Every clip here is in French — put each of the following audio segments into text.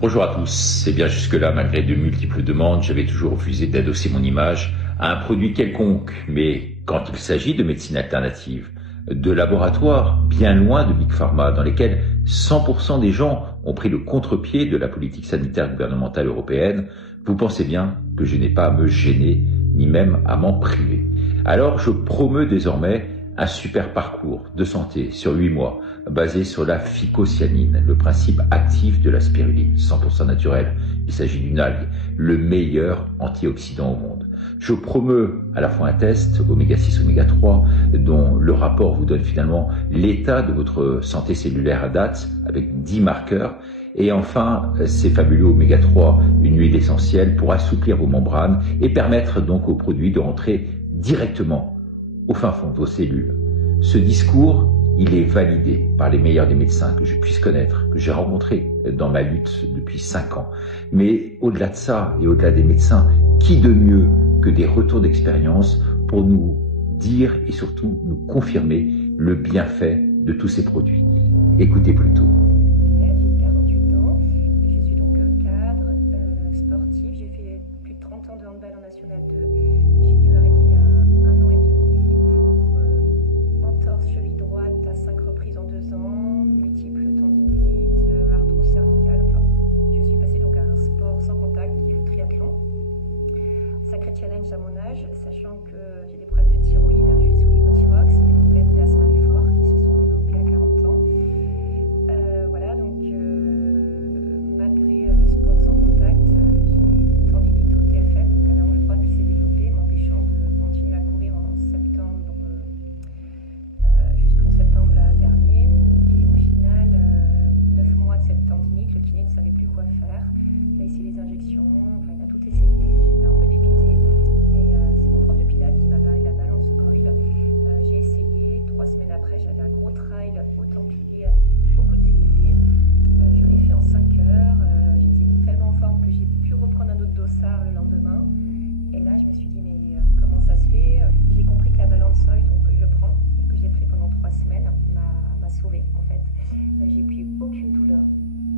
Bonjour à tous. Et bien jusque-là, malgré de multiples demandes, j'avais toujours refusé d'adosser mon image à un produit quelconque. Mais quand il s'agit de médecine alternative, de laboratoires bien loin de Big Pharma, dans lesquels 100% des gens ont pris le contre-pied de la politique sanitaire gouvernementale européenne, vous pensez bien que je n'ai pas à me gêner, ni même à m'en priver. Alors je promeus désormais un super parcours de santé sur 8 mois, basé sur la phycocyanine, le principe actif de la spiruline, 100% naturel. Il s'agit d'une algue, le meilleur antioxydant au monde. Je promeus à la fois un test oméga 6, oméga 3, dont le rapport vous donne finalement l'état de votre santé cellulaire à date, avec 10 marqueurs. Et enfin, ces fabuleux oméga 3, une huile essentielle pour assouplir vos membranes et permettre donc aux produits de rentrer directement au fin fond de vos cellules. Ce discours, il est validé par les meilleurs des médecins que je puisse connaître, que j'ai rencontrés dans ma lutte depuis 5 ans. Mais au-delà de ça et au-delà des médecins, qui de mieux que des retours d'expérience pour nous dire et surtout nous confirmer le bienfait de tous ces produits. Écoutez plutôt. J'ai 48 ans, je suis donc cadre, sportif, j'ai fait plus de 30 ans de handball en National 2. J'ai dû arrêter il y a 1 an et demi pour entorse cheville droite à 5 reprises en 2 ans, multiples tendinites, arthrose cervicale, enfin je suis passée donc à un sport sans contact qui est le triathlon. Sacré challenge à mon âge, sachant que j'ai des problèmes de thyroïde, je suis sous l'hypothyrox, des problèmes d'asthme à l'effort qui se sont développés à 40 ans. Voilà, donc malgré le sport sans contact, j'ai une tendinite au TFL, donc à la hanche droite qui s'est développée, m'empêchant de continuer à courir en septembre, jusqu'en septembre dernier. Et au final, 9 mois de cette tendinite, le kiné ne savait plus quoi faire. Il a essayé les injections, enfin il a tout essayé, j'étais un peu dépitée. Et c'est mon prof de pilates qui m'a parlé de la balance oil. J'ai essayé, 3 semaines après, j'avais un gros trail au Templier avec beaucoup de dénivelé. Je l'ai fait en 5 heures, j'étais tellement en forme que j'ai pu reprendre un autre dossard le lendemain. Et là, je me suis dit, mais comment ça se fait? J'ai compris que la balance oil donc, que je prends et que j'ai pris pendant 3 semaines m'a sauvée en fait. J'ai plus aucune douleur,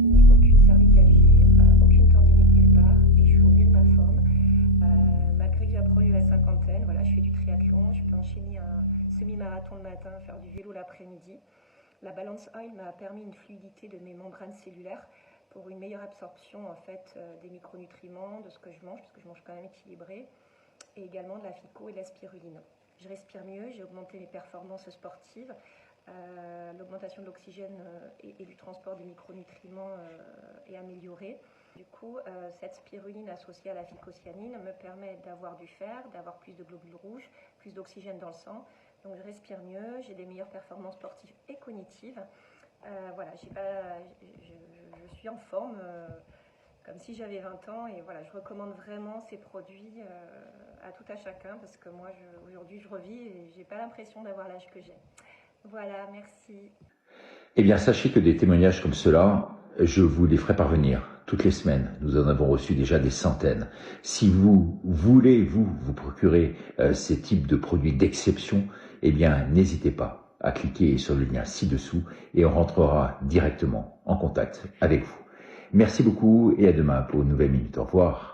ni aucune cervicalgie, aucune tendinite nulle part et je suis au mieux de ma forme. Malgré que j'approche de la cinquantaine, voilà, je fais du triathlon, je peux enchaîner un semi-marathon le matin, faire du vélo l'après-midi. La balance oil m'a permis une fluidité de mes membranes cellulaires pour une meilleure absorption en fait des micronutriments, de ce que je mange, parce que je mange quand même équilibré, et également de la phyco et de la spiruline. Je respire mieux, j'ai augmenté mes performances sportives, l'augmentation de l'oxygène et du transport des micronutriments est améliorée. Du coup, cette spiruline associée à la phycocyanine me permet d'avoir du fer, d'avoir plus de globules rouges, plus d'oxygène dans le sang. Donc je respire mieux, j'ai des meilleures performances sportives et cognitives. Voilà, je suis en forme comme si j'avais 20 ans et voilà, je recommande vraiment ces produits à tout à chacun parce que moi aujourd'hui je revis et j'ai pas l'impression d'avoir l'âge que j'ai. Voilà, merci. Eh bien, sachez que des témoignages comme cela, je vous les ferai parvenir toutes les semaines. Nous en avons reçu déjà des centaines. Si vous voulez, vous procurer ces types de produits d'exception, eh bien, n'hésitez pas à cliquer sur le lien ci-dessous et on rentrera directement en contact avec vous. Merci beaucoup et à demain pour une nouvelle minute. Au revoir.